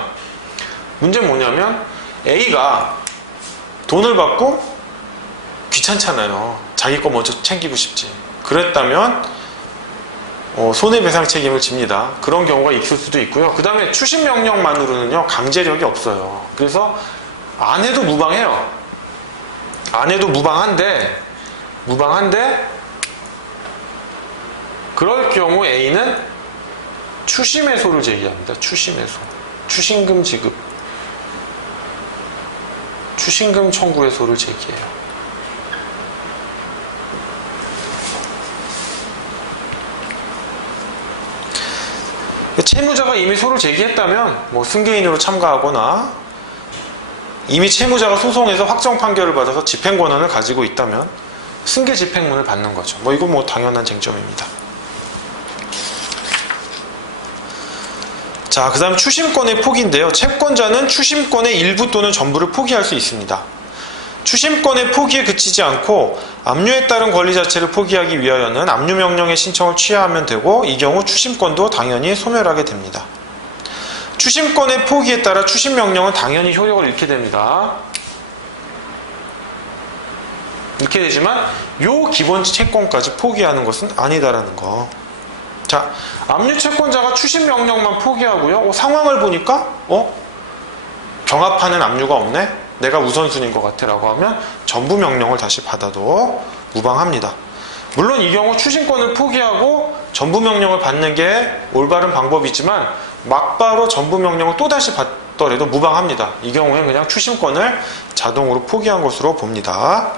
A가 돈을 받고 귀찮잖아요. 자기 거 먼저 챙기고 싶지. 그랬다면 손해배상 책임을 집니다. 그런 경우가 있을 수도 있고요. 그 다음에 추심명령만으로는요, 강제력이 없어요. 그래서 안 해도 무방해요. 안 해도 무방한데 그럴 경우 A는 추심해소를 제기합니다. 추심해소. 추심금 지급. 추심금 청구해소를 제기해요. 채무자가 이미 소를 제기했다면 뭐 승계인으로 참가하거나 이미 채무자가 소송에서 확정 판결을 받아서 집행 권한을 가지고 있다면 승계 집행문을 받는 거죠. 뭐 이건 뭐 당연한 쟁점입니다. 자, 그 다음 추심권의 포기인데요. 채권자는 추심권의 일부 또는 전부를 포기할 수 있습니다. 추심권의 포기에 그치지 않고 압류에 따른 권리 자체를 포기하기 위하여는 압류명령의 신청을 취하하면 되고, 이 경우 추심권도 당연히 소멸하게 됩니다. 추심권의 포기에 따라 추심명령은 당연히 효력을 잃게 됩니다. 이렇게 되지만 요 기본 채권까지 포기하는 것은 아니다라는 거. 자, 압류 채권자가 추심명령만 포기하고요, 상황을 보니까 경합하는 압류가 없네? 내가 우선순위인 것 같아 라고 하면 전부 명령을 다시 받아도 무방합니다. 물론 이 경우 추심권을 포기하고 전부 명령을 받는 게 올바른 방법이지만 막바로 전부 명령을 또다시 받더라도 무방합니다. 이 경우에 그냥 추심권을 자동으로 포기한 것으로 봅니다.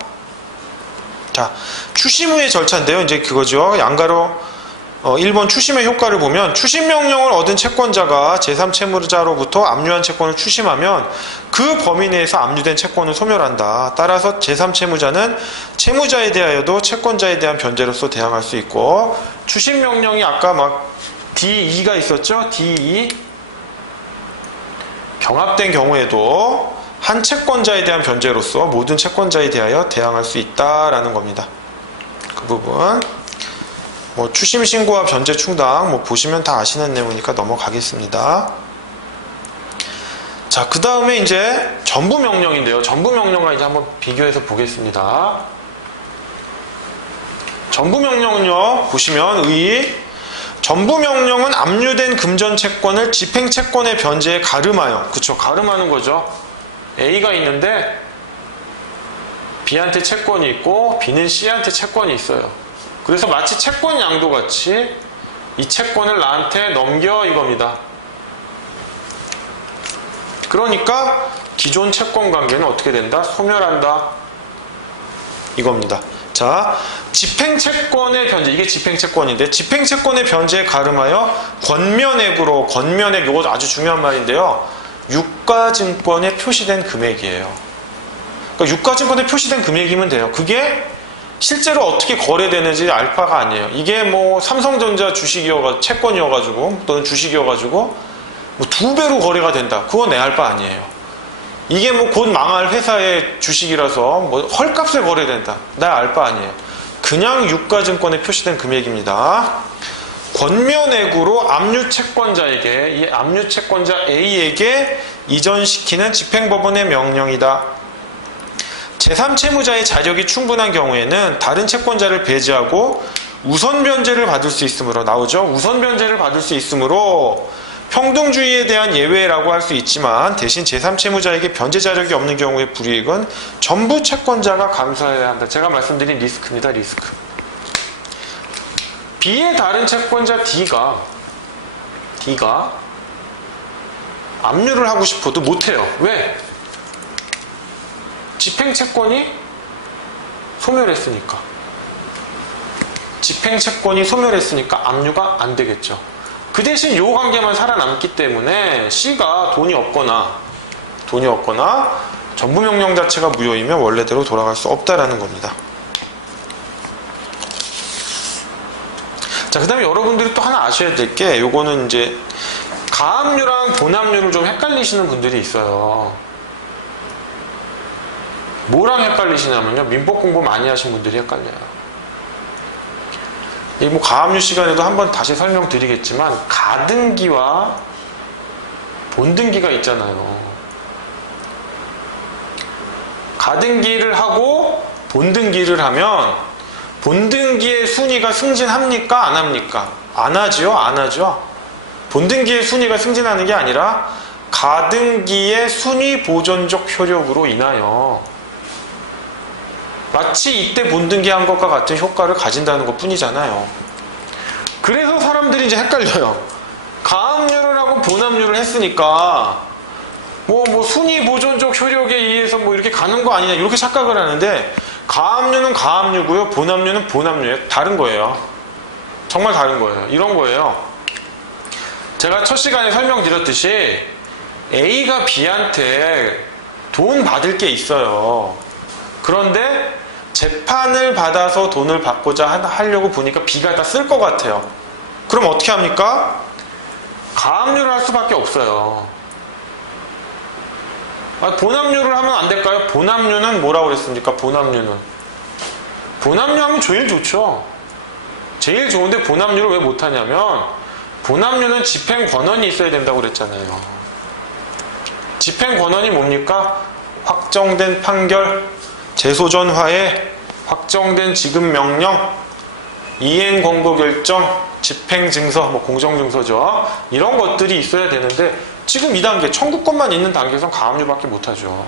자, 추심 후의 절차인데요. 이제 그거죠. 양가로 1번 추심의 효과를 보면 추심 명령을 얻은 채권자가 제3채무자로부터 압류한 채권을 추심하면 그 범위 내에서 압류된 채권을 소멸한다. 따라서 제3채무자는 채무자에 대하여도 채권자에 대한 변제로서 대항할 수 있고 추심 명령이 아까 막 D2가 있었죠? D2 병합된 경우에도 한 채권자에 대한 변제로서 모든 채권자에 대하여 대항할 수 있다라는 겁니다. 그 부분 뭐 추심 신고와 변제 충당 뭐 보시면 다 아시는 내용이니까 넘어가겠습니다. 자, 그 다음에 이제 전부 명령인데요. 전부 명령과 이제 한번 비교해서 보겠습니다. 전부 명령은요, 보시면 전부 명령은 압류된 금전 채권을 집행 채권의 변제에 가름하여, 그쵸, 가름하는 거죠. A가 있는데 B한테 채권이 있고 B는 C한테 채권이 있어요. 그래서 마치 채권 양도 같이 이 채권을 나한테 넘겨 이겁니다. 그러니까 기존 채권 관계는 어떻게 된다? 소멸한다. 이겁니다. 자, 집행채권의 변제, 이게 집행채권인데 집행채권의 변제에 가름하여 권면액으로, 권면액 이거 아주 중요한 말인데요. 유가증권에 표시된 금액이에요. 그러니까 유가증권에 표시된 금액이면 돼요. 그게 실제로 어떻게 거래되는지 알 바가 아니에요. 이게 뭐 삼성전자 채권이어가지고 또는 주식이어가지고 뭐 2배로 거래가 된다. 그건 내 알 바 아니에요. 이게 뭐 곧 망할 회사의 주식이라서 뭐 헐값에 거래된다. 나 알 바 아니에요. 그냥 유가증권에 표시된 금액입니다. 권면액으로 압류채권자에게, 이 압류채권자 A에게 이전시키는 집행법원의 명령이다. 제3채무자의 자력이 충분한 경우에는 다른 채권자를 배제하고 우선 변제를 받을 수 있으므로 나오죠. 우선 변제를 받을 수 있으므로 평등주의에 대한 예외라고 할 수 있지만 대신 제3채무자에게 변제 자력이 없는 경우의 불이익은 전부 채권자가 감수해야 한다. 제가 말씀드린 리스크입니다. 리스크. B의 다른 채권자 D가 압류를 하고 싶어도 못해요. 왜? 집행채권이 소멸했으니까. 집행채권이 소멸했으니까 압류가 안 되겠죠. 그 대신 이 관계만 살아남기 때문에 C가 돈이 없거나 전부명령 자체가 무효이면 원래대로 돌아갈 수 없다라는 겁니다. 자, 그 다음에 여러분들이 또 하나 아셔야 될 게 요거는 이제 가압류랑 본압류를 좀 헷갈리시는 분들이 있어요. 뭐랑 헷갈리시냐면요. 민법 공부 많이 하신 분들이 헷갈려요. 이 뭐 가압류 시간에도 한번 다시 설명드리겠지만 가등기와 본등기가 있잖아요. 가등기를 하고 본등기를 하면 본등기의 순위가 승진합니까? 안 합니까? 안 하죠? 안 하죠? 본등기의 순위가 승진하는 게 아니라 가등기의 순위 보존적 효력으로 인하여 마치 이때 본등기한 것과 같은 효과를 가진다는 것 뿐이잖아요. 그래서 사람들이 이제 헷갈려요. 가압류를 하고 본압류를 했으니까 뭐 순위 보존적 효력에 의해서 뭐 이렇게 가는 거 아니냐 이렇게 착각을 하는데 가압류는 가압류고요. 본압류는 본압류예요. 다른 거예요. 정말 다른 거예요. 이런 거예요. 제가 첫 시간에 설명드렸듯이 A가 B한테 돈 받을 게 있어요. 그런데 재판을 받아서 돈을 받고자 하려고 보니까 B가 다 쓸 것 같아요. 그럼 어떻게 합니까? 가압류를 할 수밖에 없어요. 본압류를 하면 안 될까요? 본압류는 뭐라고 그랬습니까? 본압류 하면 제일 좋죠. 제일 좋은데 본압류를 왜 못하냐면 본압류는 집행권한이 있어야 된다고 그랬잖아요. 집행권한이 뭡니까? 확정된 판결, 재소전화에 확정된 지급명령, 이행권고결정, 집행증서, 뭐 공정증서죠. 이런 것들이 있어야 되는데 지금 2단계, 청구권만 있는 단계에선 가압류밖에 못하죠.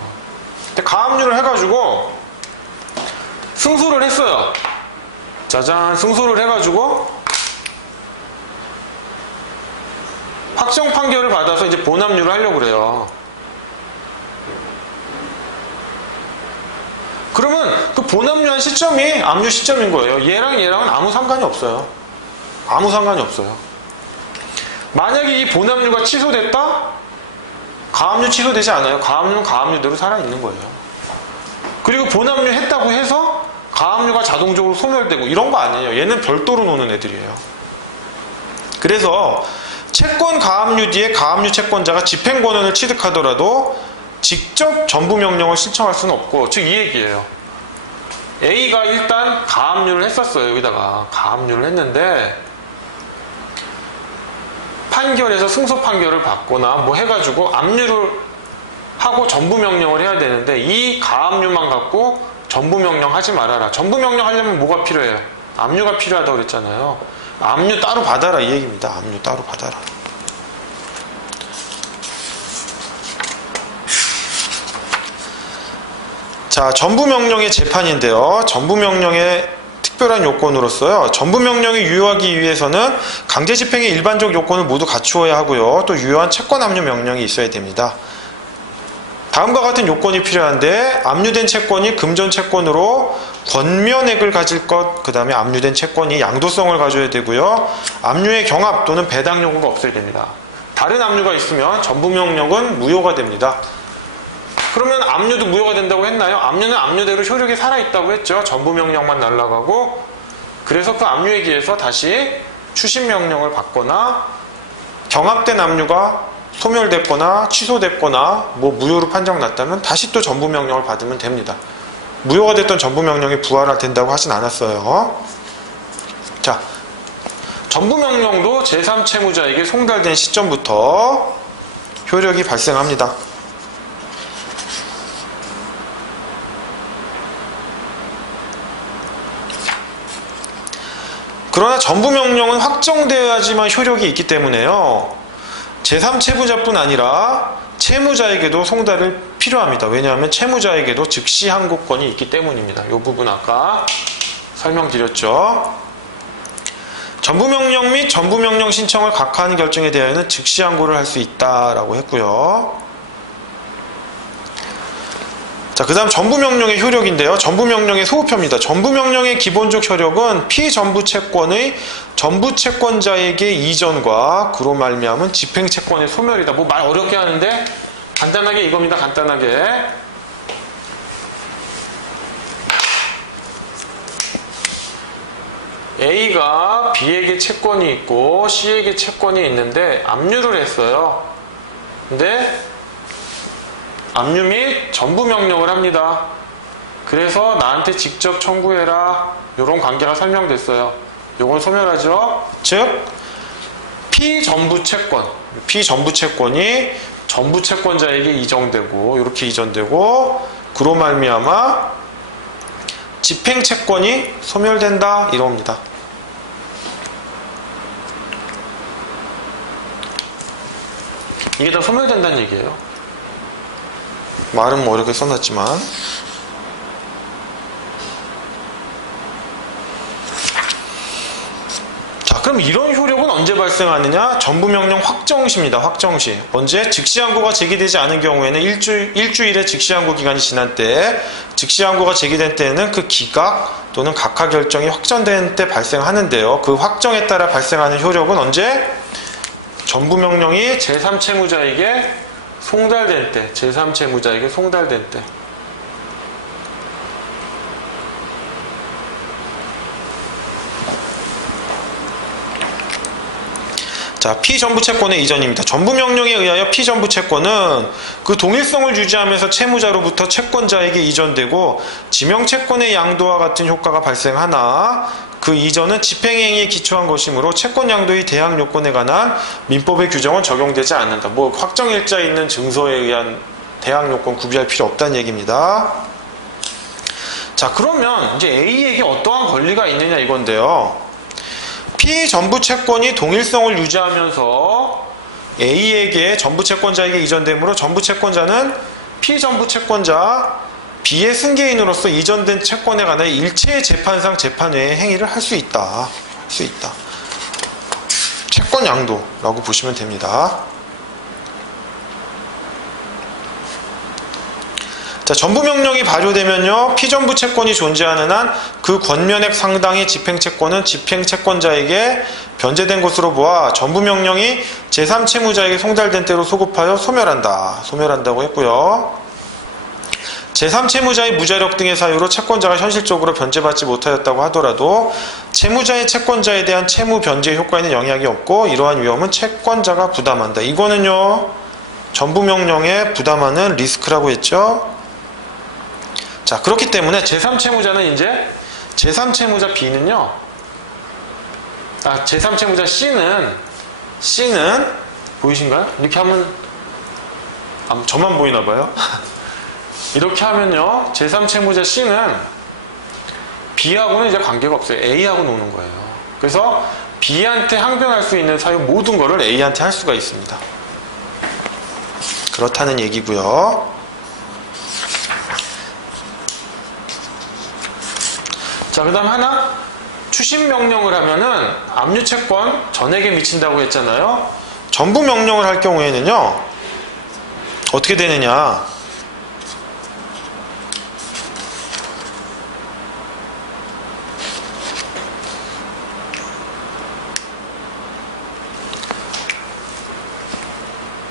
근데 가압류를 해가지고 승소를 했어요. 짜잔, 승소를 해가지고 확정 판결을 받아서 이제 본압류를 하려고 그래요. 그러면 그 본압류한 시점이 압류 시점인 거예요. 얘랑은 아무 상관이 없어요. 아무 상관이 없어요. 만약에 이 본압류가 취소됐다? 가압류 취소되지 않아요. 가압류는 가압류대로 살아있는 거예요. 그리고 본압류 했다고 해서 가압류가 자동적으로 소멸되고 이런 거 아니에요. 얘는 별도로 노는 애들이에요. 그래서 채권 가압류 뒤에 가압류 채권자가 집행권한을 취득하더라도 직접 전부 명령을 신청할 수는 없고, 즉 이 얘기예요. A가 일단 가압류를 했었어요. 여기다가 가압류를 했는데 판결에서 승소 판결을 받거나 뭐 해가지고 압류를 하고 전부 명령을 해야 되는데 이 가압류만 갖고 전부 명령 하지 말아라. 전부 명령 하려면 뭐가 필요해요? 압류가 필요하다고 그랬잖아요. 압류 따로 받아라 이 얘기입니다. 압류 따로 받아라. 자, 전부 명령의 재판인데요. 전부 명령의 특별한 요건으로서요. 전부 명령이 유효하기 위해서는 강제 집행의 일반적 요건을 모두 갖추어야 하고요. 또 유효한 채권 압류 명령이 있어야 됩니다. 다음과 같은 요건이 필요한데, 압류된 채권이 금전 채권으로 권면액을 가질 것, 그 다음에 압류된 채권이 양도성을 가져야 되고요. 압류의 경합 또는 배당 요구가 없어야 됩니다. 다른 압류가 있으면 전부 명령은 무효가 됩니다. 그러면 압류도 무효가 된다고 했나요? 압류는 압류대로 효력이 살아있다고 했죠. 전부 명령만 날아가고, 그래서 그 압류에 기해서 다시 추심 명령을 받거나 경합된 압류가 소멸됐거나 취소됐거나 뭐 무효로 판정났다면 다시 또 전부 명령을 받으면 됩니다. 무효가 됐던 전부 명령이 부활된다고 하진 않았어요. 자, 전부 명령도 제3채무자에게 송달된 시점부터 효력이 발생합니다. 그러나 전부 명령은 확정되어야지만 효력이 있기 때문에요. 제3채무자뿐 아니라 채무자에게도 송달이 필요합니다. 왜냐하면 채무자에게도 즉시 항고권이 있기 때문입니다. 이 부분 아까 설명드렸죠. 전부명령 및 전부명령 신청을 각하하는 결정에 대하여는 즉시 항고를 할 수 있다라고 했고요. 자, 그 다음 전부명령의 효력인데요. 전부명령의 소호표입니다. 전부명령의 기본적 효력은 피전부채권의 전부채권자에게 이전과 그로 말미암은 집행채권의 소멸이다. 뭐 말 어렵게 하는데 간단하게 이겁니다. 간단하게. A가 B에게 채권이 있고 C에게 채권이 있는데 압류를 했어요. 근데 압류 및 전부 명령을 합니다. 그래서 나한테 직접 청구해라. 이런 관계가 설명됐어요. 요건 소멸하죠. 즉 피전부채권이 전부채권자에게 이전되고 이렇게 이전되고 그로 말미암아 집행채권이 소멸된다 이럽니다. 이게 다 소멸된다는 얘기예요. 말은 뭐 어렵게 써놨지만. 자, 그럼 이런 효력은 언제 발생하느냐? 전부명령 확정시입니다. 확정시. 언제? 즉시항고가 제기되지 않은 경우에는 일주일의 즉시항고 기간이 지난 때, 즉시항고가 제기된 때에는 그 기각 또는 각하 결정이 확정된 때 발생하는데요. 그 확정에 따라 발생하는 효력은 언제? 전부명령이 제3채무자에게 송달된 때, 제3채무자에게 송달된 때. 자, 피전부채권의 이전입니다. 전부명령에 의하여 피전부채권은 그 동일성을 유지하면서 채무자로부터 채권자에게 이전되고 지명채권의 양도와 같은 효과가 발생하나 그 이전은 집행행위에 기초한 것이므로 채권양도의 대항 요건에 관한 민법의 규정은 적용되지 않는다. 뭐 확정일자에 있는 증서에 의한 대항 요건 구비할 필요 없다는 얘기입니다. 자, 그러면 이제 A에게 어떠한 권리가 있느냐 이건데요. 피전부채권이 동일성을 유지하면서 A에게 전부채권자에게 이전되므로 전부채권자는 피전부채권자 B의 승계인으로서 이전된 채권에 관해 일체의 재판상 재판 외의 행위를 할 수 있다. 채권 양도라고 보시면 됩니다. 자, 전부명령이 발효되면요, 피전부채권이 존재하는 한 그 권면액 상당의 집행채권은 집행채권자에게 변제된 것으로 보아 전부명령이 제3채무자에게 송달된 때로 소급하여 소멸한다. 소멸한다고 했고요. 제3채무자의 무자력 등의 사유로 채권자가 현실적으로 변제받지 못하였다고 하더라도 채무자의 채권자에 대한 채무 변제 효과에는 영향이 없고 이러한 위험은 채권자가 부담한다. 이거는요, 전부명령에 부담하는 리스크라고 했죠. 자, 그렇기 때문에 제3채무자는 이제 제3채무자 B는요, 제3채무자 C는 보이신가요? 이렇게 하면 저만 보이나봐요. 이렇게 하면요, 제3채무자 C는 B하고는 이제 관계가 없어요. A하고 노는 거예요. 그래서 B한테 항변할 수 있는 사유 모든 거를 A한테 할 수가 있습니다. 그렇다는 얘기고요. 자, 그 다음 하나, 추심명령을 하면은 압류채권 전액에 미친다고 했잖아요. 전부명령을 할 경우에는요, 어떻게 되느냐.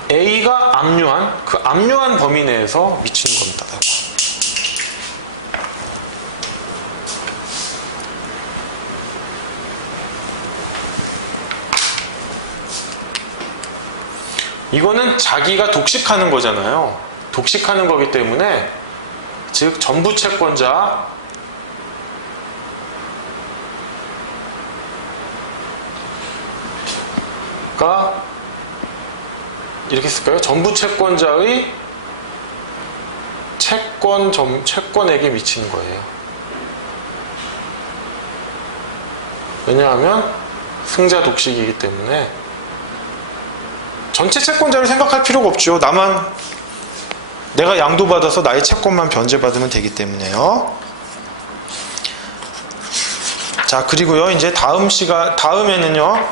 A가 압류한, 그 압류한 범위 내에서 미치는 겁니다. 이거는 자기가 독식하는 거잖아요. 독식하는 거기 때문에, 즉 전부 채권자가 이렇게 쓸까요? 전부 채권자의 채권에게 미치는 거예요. 왜냐하면 승자 독식이기 때문에 전체 채권자를 생각할 필요가 없죠. 내가 양도받아서 나의 채권만 변제받으면 되기 때문에요. 자, 그리고요, 이제 다음에는요,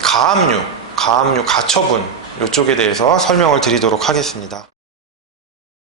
가압류, 가처분, 이쪽에 대해서 설명을 드리도록 하겠습니다.